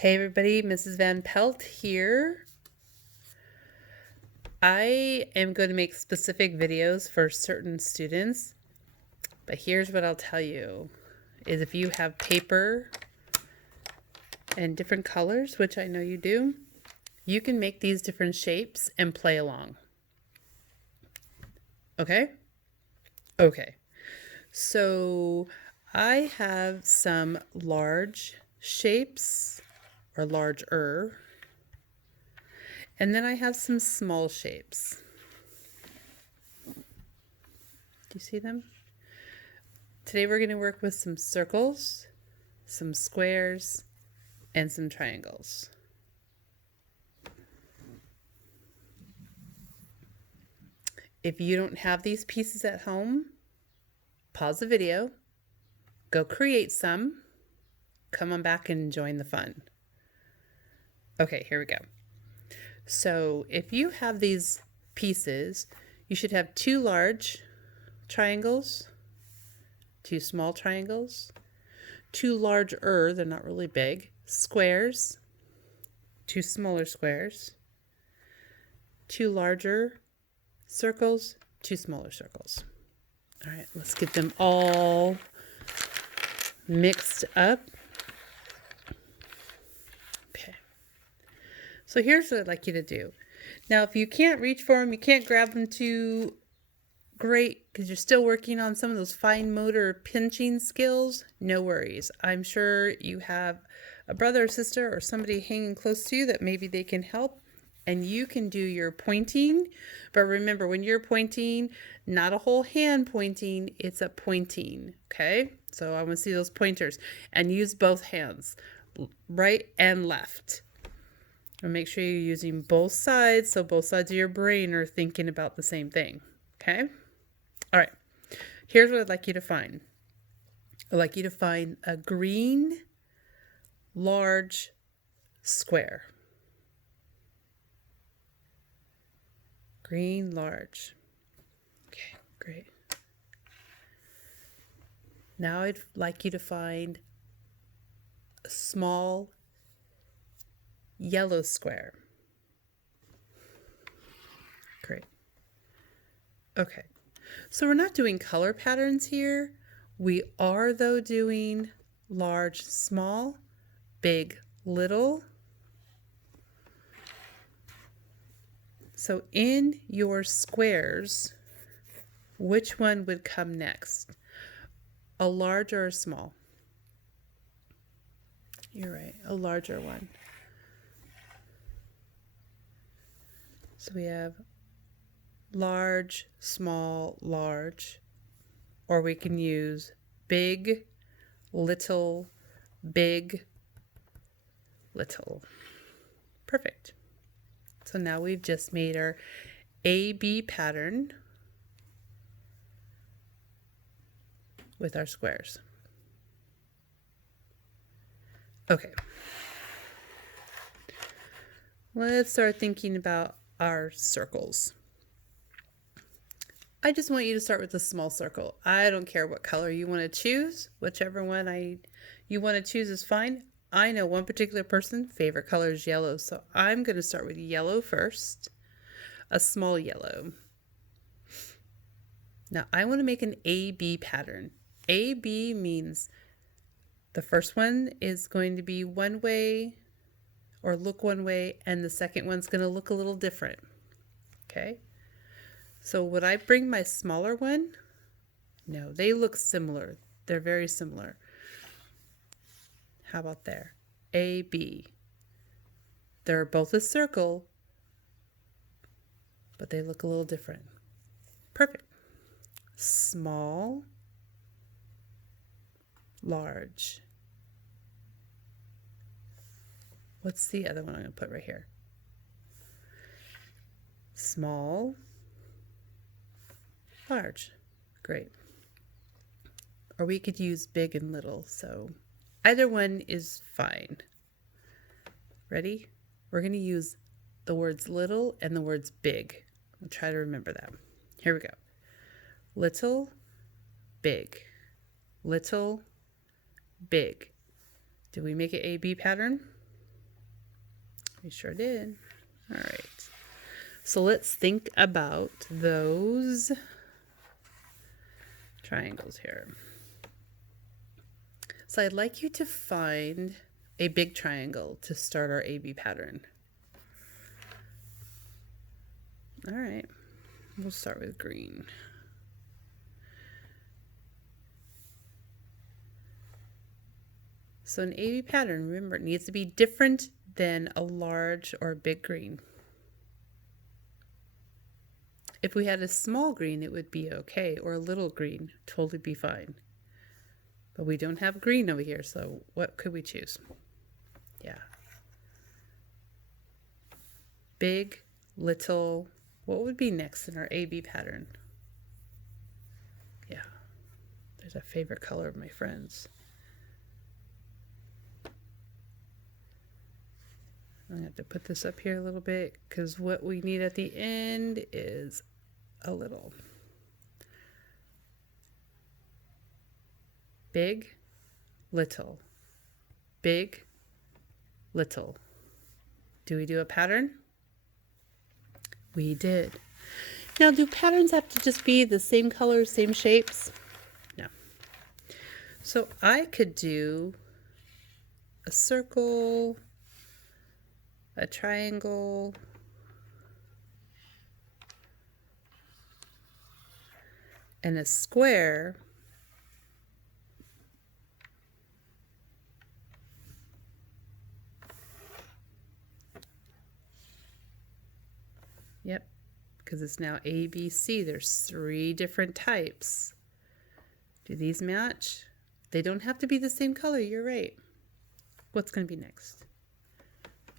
Hey everybody, Mrs. Van Pelt here. I am going to make specific videos for certain students, but here's what I'll tell you is if you have paper and different colors, which I know you do, you can make these different shapes and play along. Okay? Okay. So I have some large shapes or larger. And then I have some small shapes. Do you see them? Today we're going to work with some circles, some squares, and some triangles. If you don't have these pieces at home, pause the video, go create some, come on back and join the fun. Okay, here we go. So if you have these pieces, you should have 2 large triangles, 2 small triangles, 2 larger, they're not really big, squares, 2 smaller squares, 2 larger circles, 2 smaller circles. All right, let's get them all mixed up. Okay. So here's what I'd like you to do. Now, if you can't reach for them, you can't grab them too great because you're still working on some of those fine motor pinching skills, no worries. I'm sure you have a brother or sister or somebody hanging close to you that maybe they can help and you can do your pointing. But remember, when you're pointing, not a whole hand pointing, it's a pointing, okay? So I want to see those pointers and use both hands, right and left. And make sure you're using both sides so both sides of your brain are thinking about the same thing, okay? All right, here's what I'd like you to find. I'd like you to find a green, large square. Green, large. Okay, great. Now I'd like you to find a small yellow square. Great. Okay. So we're not doing color patterns here. We are, though, doing large, small, big, little. So in your squares, which one would come next? A large or a small? You're right, a larger one. So we have large, small, large, or we can use big, little, big, little. Perfect. So now we've just made our AB pattern with our squares. Okay. Let's start thinking about our circles. I just want you to start with a small circle. I don't care what color you want to choose. Whichever one you want to choose is fine. I know one particular person, favorite color is yellow, so I'm going to start with yellow first, a small yellow. Now I want to make an AB pattern. AB means the first one is going to be one way or look one way, and the second one's going to look a little different. Okay? So would I bring my smaller one? No, they look similar. They're very similar. How about there? A, B. They're both a circle, but they look a little different. Perfect. Small, large. What's the other one I'm going to put right here? Small, large. Great. Or we could use big and little, so either one is fine. Ready? We're going to use the words little and the words big. We'll try to remember that. Here we go. Little, big. Little, big. Did we make an AB pattern? We sure did. All right. So let's think about those triangles here. So I'd like you to find a big triangle to start our AB pattern. All right, we'll start with green. So an AB pattern, remember, it needs to be different than a large or a big green. If we had a small green, it would be okay, or a little green, totally be fine. But we don't have green over here, so what could we choose? Yeah. Big, little, what would be next in our AB pattern? Yeah, there's a favorite color of my friends. I'm gonna have to put this up here a little bit because what we need at the end is a little. Big, little, big, little. Do we do a pattern? We did. Now, do patterns have to just be the same colors, same shapes? No. So I could do a circle, a triangle, and a square. Yep, because it's now A, B, C. There's 3 different types. Do these match? They don't have to be the same color, you're right. What's going to be next?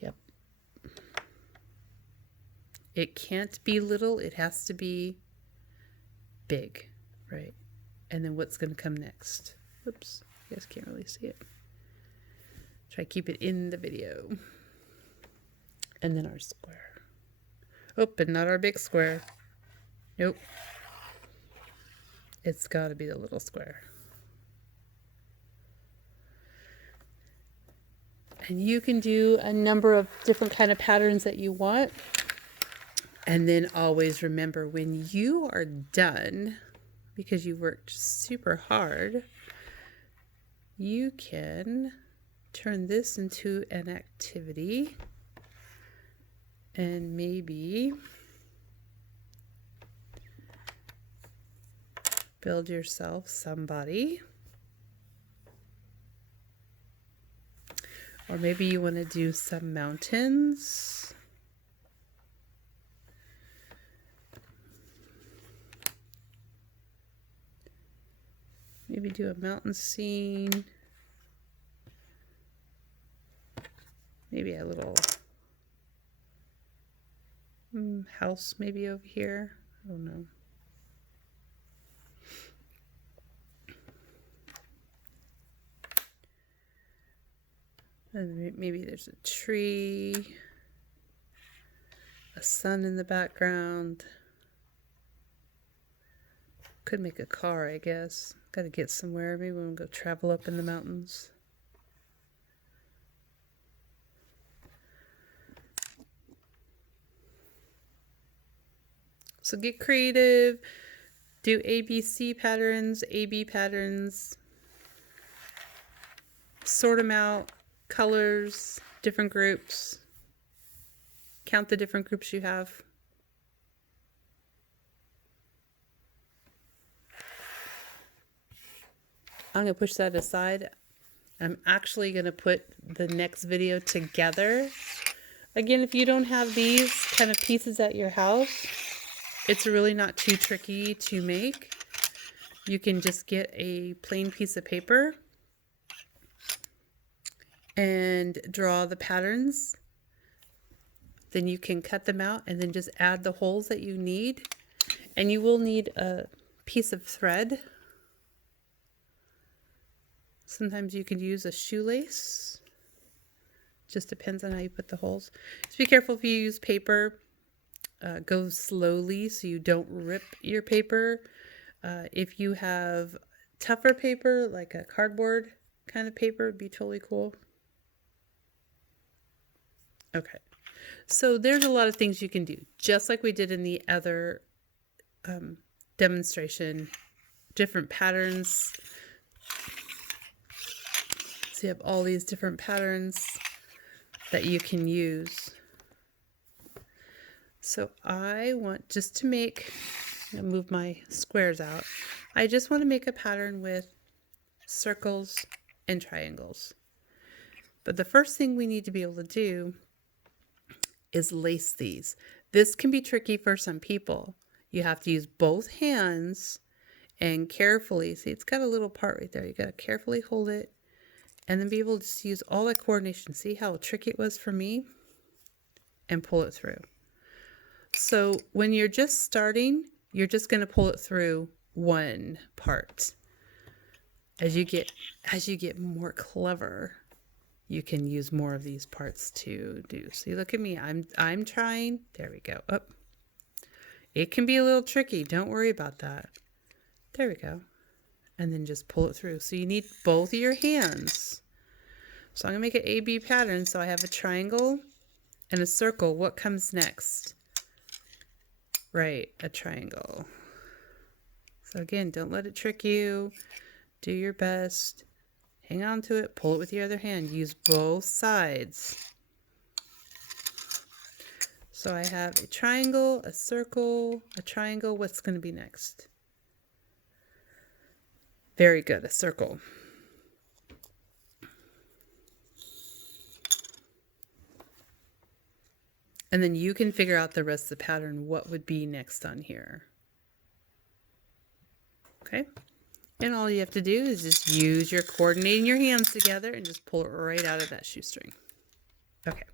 Yep. It can't be little, it has to be big, right? And then what's going to come next? Oops, you guys can't really see it. Try to keep it in the video. And then our square. Oh, but not our big square. Nope. It's got to be the little square. And you can do a number of different kind of patterns that you want. And then always remember, when you are done, because you worked super hard, you can turn this into an activity and maybe build yourself somebody. Or maybe you want to do some mountains. Maybe do a mountain scene. Maybe a little house maybe over here. I don't know. And maybe there's a tree, a sun in the background. Could make a car, I guess. Got to get somewhere. Maybe we'll go travel up in the mountains. So get creative. Do ABC patterns, AB patterns. Sort them out. Colors, different groups. Count the different groups you have. I'm going to push that aside. I'm actually going to put the next video together. Again, if you don't have these kind of pieces at your house, it's really not too tricky to make. You can just get a plain piece of paper and draw the patterns. Then you can cut them out and then just add the holes that you need. And you will need a piece of thread. Sometimes you can use a shoelace. Just depends on how you put the holes. Just be careful if you use paper. Go slowly so you don't rip your paper. If you have tougher paper, like a cardboard kind of paper, it'd be totally cool. Okay. So there's a lot of things you can do, just like we did in the other demonstration, different patterns. So you have all these different patterns that you can use. So I want just to make, I'll move my squares out. I just want to make a pattern with circles and triangles. But the first thing we need to be able to do is lace these. This can be tricky for some people. You have to use both hands and carefully, see it's got a little part right there. You got to carefully hold it and then be able to just use all that coordination. See how tricky it was for me? And pull it through. So when you're just starting, you're just going to pull it through one part. As you get more clever, you can use more of these parts to do. See, look at me. I'm trying. There we go. Up. It can be a little tricky. Don't worry about that. There we go. And then just pull it through. So you need both of your hands. So I'm going to make an AB pattern. So I have a triangle and a circle. What comes next? Right, a triangle. So again, don't let it trick you. Do your best. Hang on to it. Pull it with your other hand. Use both sides. So I have a triangle, a circle, a triangle. What's going to be next? Very good, a circle. And then you can figure out the rest of the pattern, what would be next on here. Okay. And all you have to do is just use your coordinating your hands together and just pull it right out of that shoestring. Okay.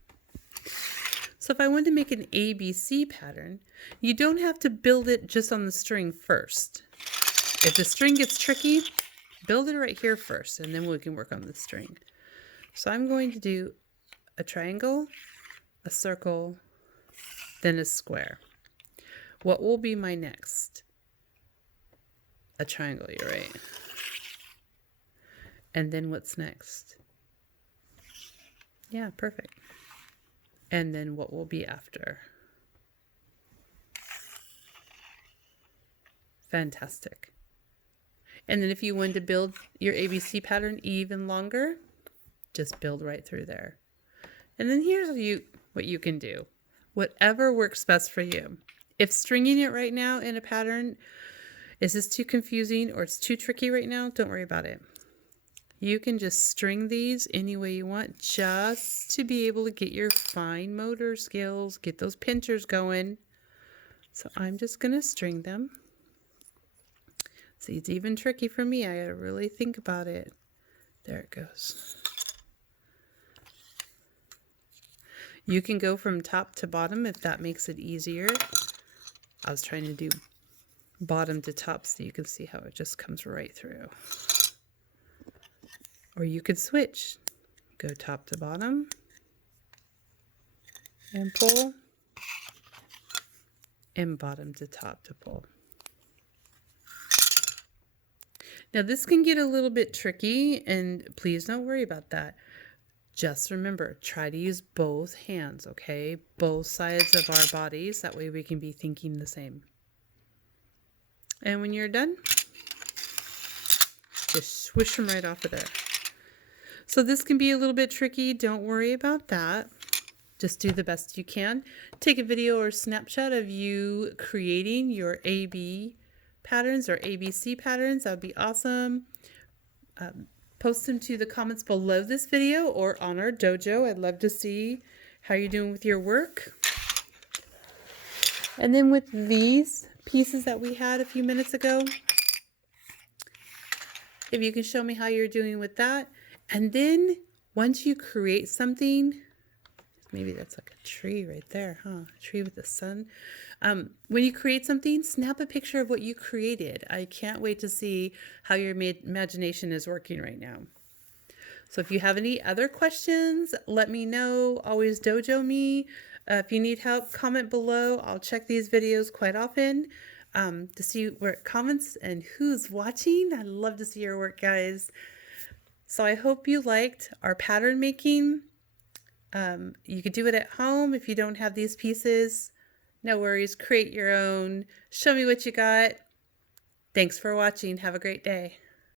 So if I want to make an ABC pattern, you don't have to build it just on the string first. If the string gets tricky, build it right here first, and then we can work on the string. So I'm going to do a triangle, a circle, then a square. What will be my next? A triangle, you're right. And then what's next? Yeah, perfect. And then what will be after? Fantastic. And then if you want to build your ABC pattern even longer, just build right through there. And then here's what you can do. Whatever works best for you. If stringing it right now in a pattern, is this too confusing or it's too tricky right now? Don't worry about it. You can just string these any way you want just to be able to get your fine motor skills, get those pinchers going. So I'm just going to string them. See, it's even tricky for me. I got to really think about it. There it goes. You can go from top to bottom if that makes it easier. I was trying to do bottom to top so you can see how it just comes right through. Or you could switch. Go top to bottom and pull, and bottom to top to pull. Now this can get a little bit tricky, and please don't worry about that. Just remember, try to use both hands, okay? Both sides of our bodies. That way we can be thinking the same. And when you're done, just swish them right off of there. So this can be a little bit tricky. Don't worry about that. Just do the best you can. Take a video or snapshot of you creating your AB patterns or ABC patterns. That would be awesome. Post them to the comments below this video or on our dojo. I'd love to see how you're doing with your work. And then with these pieces that we had a few minutes ago, if you can show me how you're doing with that. And then once you create something, maybe that's like a tree right there, huh? A tree with the sun. When you create something, snap a picture of what you created. I can't wait to see how your imagination is working right now. So if you have any other questions, let me know. Always dojo me. If you need help, comment below. I'll check these videos quite often to see where it comments and who's watching. I love to see your work, guys. So I hope you liked our pattern making. You could do it at home if you don't have these pieces. No worries, create your own. Show me what you got. Thanks for watching. Have a great day.